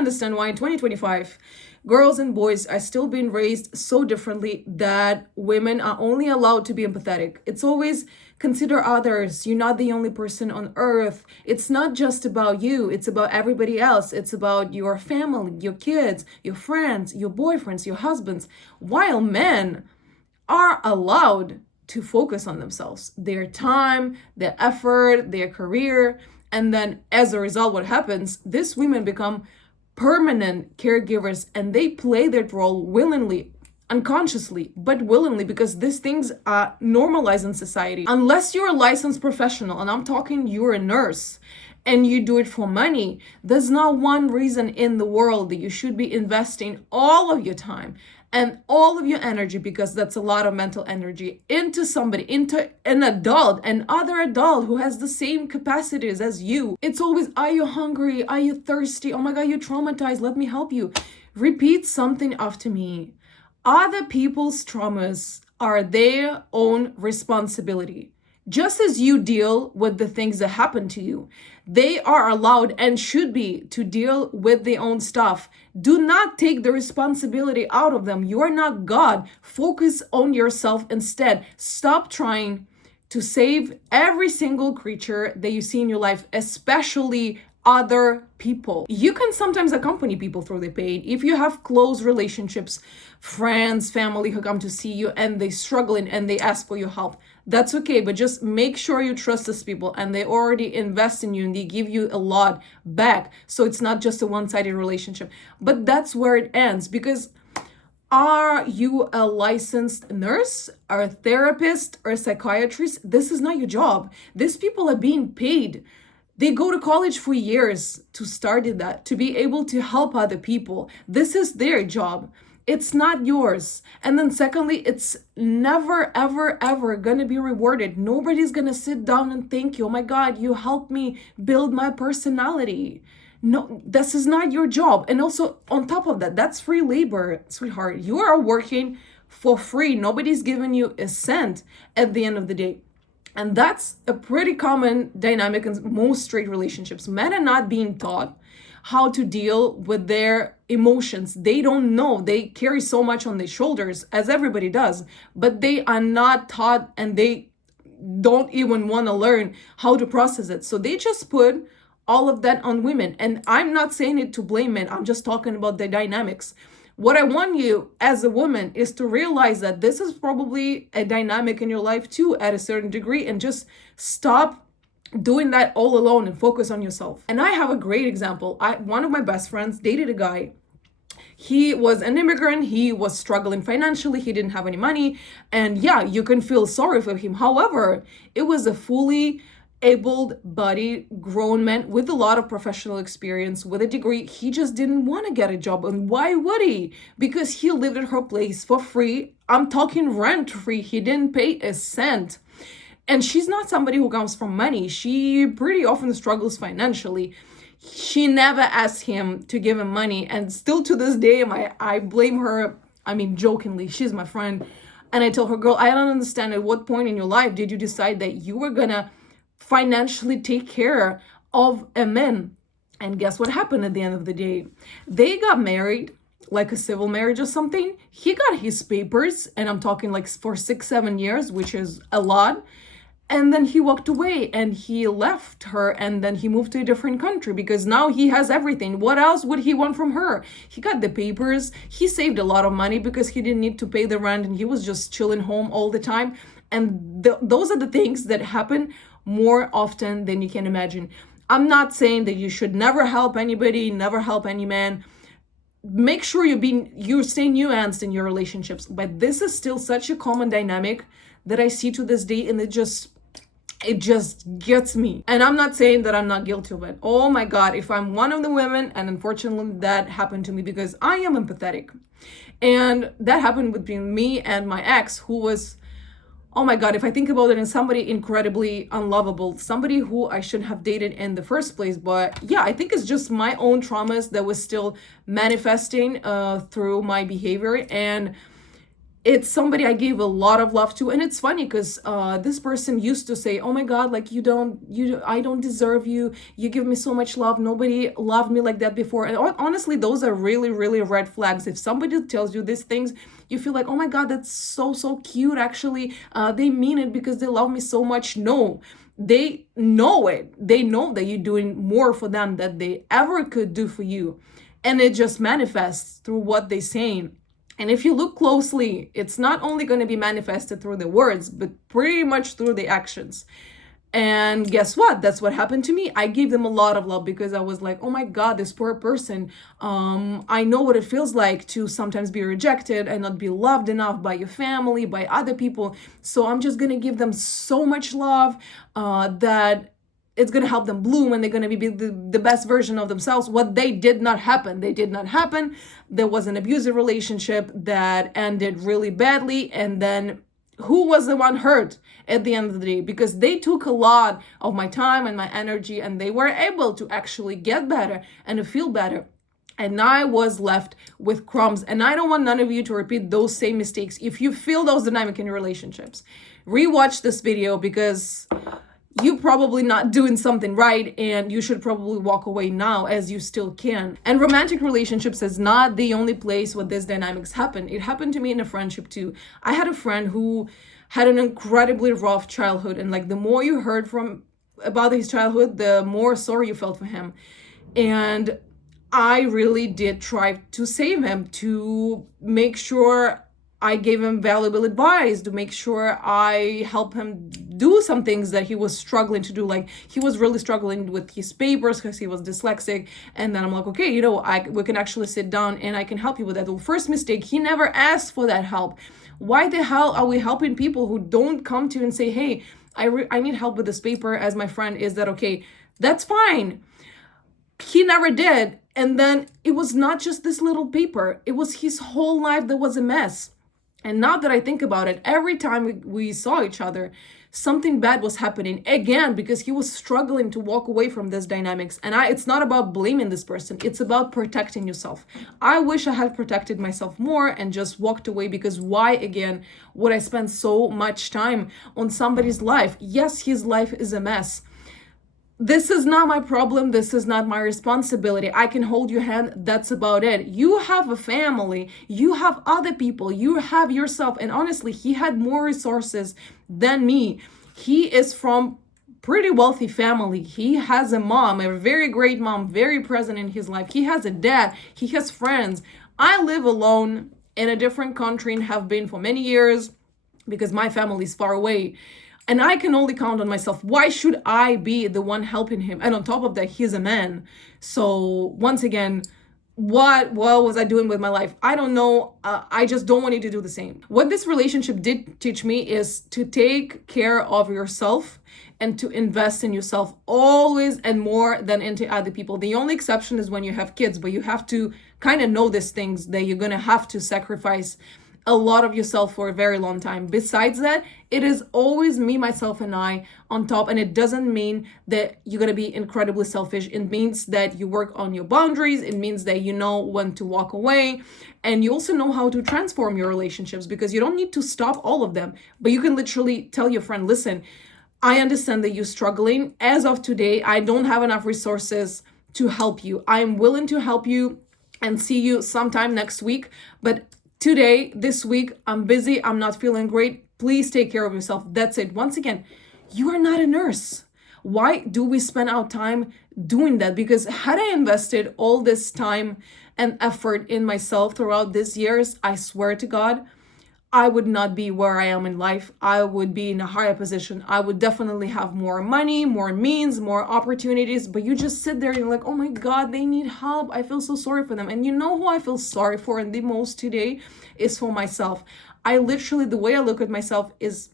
understand why in 2025, girls and boys are still being raised so differently that women are only allowed to be empathetic. It's always consider others. You're not the only person on earth. It's not just about you, it's about everybody else. It's about your family, your kids, your friends, your boyfriends, your husbands. While men are allowed to focus on themselves, their time, their effort, their career. And then as a result, what happens? These women become permanent caregivers and they play that role willingly, unconsciously, but willingly, because these things are normalized in society. Unless you're a licensed professional, and I'm talking you're a nurse, and you do it for money, there's not one reason in the world that you should be investing all of your time and all of your energy, because that's a lot of mental energy, into somebody, into an adult, another adult who has the same capacities as you. It's always, are you hungry? Are you thirsty? Oh my God, you're traumatized. Let me help you. Repeat something after me. Other people's traumas are their own responsibility. Just as you deal with the things that happen to you, they are allowed and should be to deal with their own stuff. Do not take the responsibility out of them. You are not God. Focus on yourself instead. Stop trying to save every single creature that you see in your life, especially other people. You can sometimes accompany people through their pain. If you have close relationships, friends, family who come to see you and they struggling and they ask for your help, that's okay, but just make sure you trust these people and they already invest in you and they give you a lot back. So it's not just a one-sided relationship. But that's where it ends, because are you a licensed nurse or a therapist or a psychiatrist? This is not your job. These people are being paid. They go to college for years to study that, to be able to help other people. This is their job. It's not yours. And then secondly, it's never, ever, ever gonna be rewarded. Nobody's gonna sit down and thank you. Oh my God, you helped me build my personality. No, this is not your job. And also on top of that, that's free labor, sweetheart. You are working for free. Nobody's giving you a cent at the end of the day. And that's a pretty common dynamic in most straight relationships. Men are not being taught how to deal with their emotions. They don't know. They carry so much on their shoulders, as everybody does, but they are not taught and they don't even want to learn how to process it. So they just put all of that on women. And I'm not saying it to blame men. I'm just talking about the dynamics. What I want you as a woman is to realize that this is probably a dynamic in your life too, at a certain degree, and just stop doing that all alone and focus on yourself. And I have a great example. One of my best friends dated a guy. He was an immigrant. He was struggling financially. He didn't have any money. And yeah, you can feel sorry for him. However, it was a fully able-bodied grown man with a lot of professional experience, with a degree. He just didn't want to get a job. And why would he? Because he lived at her place for free. I'm talking rent-free. He didn't pay a cent. And she's not somebody who comes from money. She pretty often struggles financially. She never asked him to give him money. And still to this day, I blame her. I mean, jokingly, she's my friend. And I tell her, girl, I don't understand at what point in your life did you decide that you were gonna financially take care of a man. And guess what happened at the end of the day? They got married, like a civil marriage or something. He got his papers, and I'm talking like for 6-7 years, which is a lot. And then he walked away and he left her, and then he moved to a different country because now he has everything. What else would he want from her? He got the papers. He saved a lot of money because he didn't need to pay the rent and he was just chilling home all the time. And those are the things that happen more often than you can imagine. I'm not saying that you should never help anybody, never help any man. Make sure you stay nuanced in your relationships. But this is still such a common dynamic that I see to this day, and it just gets me. And I'm not saying that I'm not guilty of it. Oh my God, if I'm one of the women, and unfortunately that happened to me because I am empathetic. And that happened between me and my ex, who was, oh my God, if I think about it, in somebody incredibly unlovable, somebody who I shouldn't have dated in the first place. But yeah, I think it's just my own traumas that was still manifesting through my behavior. And it's somebody I gave a lot of love to. And it's funny because this person used to say, oh my God, like I don't deserve you. You give me so much love. Nobody loved me like that before. And honestly, those are really, really red flags. If somebody tells you these things, you feel like, oh my God, that's so, so cute. Actually, they mean it because they love me so much. No, they know it. They know that you're doing more for them than they ever could do for you. And it just manifests through what they're saying. And if you look closely, it's not only going to be manifested through the words, but pretty much through the actions. And guess what? That's what happened to me. I gave them a lot of love because I was like, oh my God, this poor person. I know what it feels like to sometimes be rejected and not be loved enough by your family, by other people. So I'm just going to give them so much love that it's going to help them bloom, and they're going to be the best version of themselves. What they did not happen. They did not happen. There was an abusive relationship that ended really badly. And then who was the one hurt at the end of the day? Because they took a lot of my time and my energy, and they were able to actually get better and to feel better. And I was left with crumbs. And I don't want none of you to repeat those same mistakes. If you feel those dynamic in your relationships, rewatch this video, because you probably not doing something right, and you should probably walk away now as you still can. And romantic relationships is not the only place where these dynamics happen. It happened to me in a friendship too. I had a friend who had an incredibly rough childhood, and like the more you heard from about his childhood, the more sorry you felt for him. And I really did try to save him, to make sure I gave him valuable advice, to make sure I help him do some things that he was struggling to do. Like he was really struggling with his papers because he was dyslexic. And then I'm like, okay, we can actually sit down and I can help you with that. The first mistake, he never asked for that help. Why the hell are we helping people who don't come to you and say, hey, I need help with this paper as my friend. Is that okay? That's fine. He never did. And then it was not just this little paper. It was his whole life that was a mess. And now that I think about it, every time we saw each other, something bad was happening again, because he was struggling to walk away from this dynamics. And it's not about blaming this person. It's about protecting yourself. I wish I had protected myself more and just walked away, because why again would I spend so much time on somebody's life? Yes, his life is a mess. This is not my problem. This is not my responsibility. I can hold your hand. That's about it. You have a family. You have other people. You have yourself. And honestly, he had more resources than me. He is from pretty wealthy family. He has a mom, a very great mom, very present in his life. He has a dad. He has friends. I live alone in a different country and have been for many years because my family is far away. And I can only count on myself. Why should I be the one helping him? And on top of that, he's a man. So once again, what was I doing with my life? I don't know. I just don't want you to do the same. What this relationship did teach me is to take care of yourself and to invest in yourself always, and more than into other people. The only exception is when you have kids, but you have to kind of know these things, that you're going to have to sacrifice a lot of yourself for a very long time. Besides that, it is always me, myself, and I on top. And it doesn't mean that you're going to be incredibly selfish. It means that you work on your boundaries. It means that you know when to walk away. And you also know how to transform your relationships, because you don't need to stop all of them. But you can literally tell your friend, listen, I understand that you're struggling. As of today, I don't have enough resources to help you. I'm willing to help you and see you sometime next week. But today, this week, I'm busy. I'm not feeling great. Please take care of yourself. That's it. Once again, you are not a nurse. Why do we spend our time doing that? Because had I invested all this time and effort in myself throughout these years, I swear to God, I would not be where I am in life. I would be in a higher position. I would definitely have more money, more means, more opportunities. But you just sit there and you're like, oh my God, they need help. I feel so sorry for them. And you know who I feel sorry for the most today is for myself. I literally, the way I look at myself is,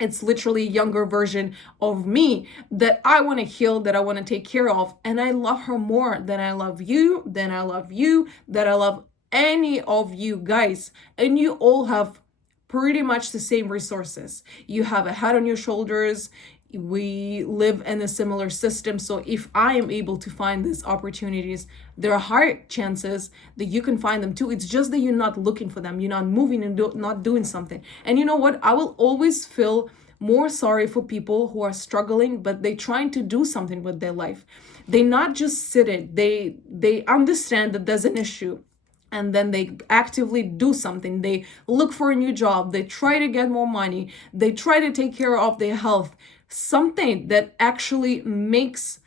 it's literally a younger version of me that I want to heal, that I want to take care of. And I love her more than I love you, than I love you, that I love any of you guys. And you all have pretty much the same resources. You have a head on your shoulders. we live in a similar system. So if I am able to find these opportunities, there are high chances that you can find them too. It's just that you're not looking for them, you're not moving and not doing something. And you know what, I will always feel more sorry for people who are struggling, but they trying to do something with their life. They not just sit it, they understand that there's an issue, and then they actively do something. They look for a new job, they try to get more money, they try to take care of their health, something that actually makes,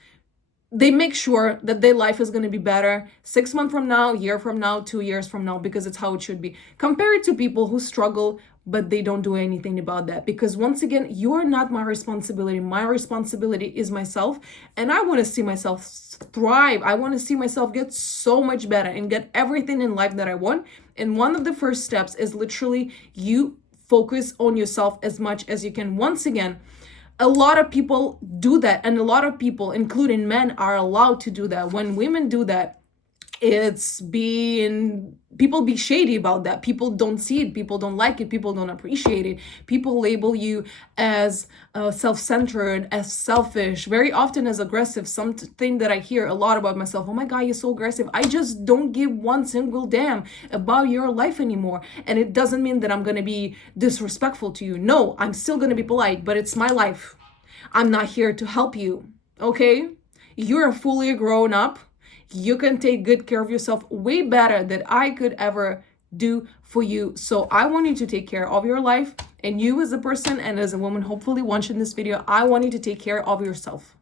they make sure that their life is going to be better 6 months from now, year from now, 2 years from now, because it's how it should be. Compare it to people who struggle but they don't do anything about that, because once again, you are not my responsibility. My responsibility is myself, and I want to see myself thrive. I want to see myself get so much better and get everything in life that I want. And one of the first steps is literally you focus on yourself as much as you can. Once again, a lot of people do that, and a lot of people, including men, are allowed to do that. When women do that, it's being, people be shady about that. People don't see it, people don't like it, people don't appreciate it. People label you as self-centered, as selfish, very often as aggressive. Something that I hear a lot about myself: oh my god, you're so aggressive. I just don't give one single damn about your life anymore. And it doesn't mean that I'm gonna be disrespectful to you. No, I'm still gonna be polite, but it's my life. I'm not here to help you, okay? You're fully grown up. You can take good care of yourself way better than I could ever do for you. So I want you to take care of your life, and you as a person and as a woman, hopefully watching this video, I want you to take care of yourself.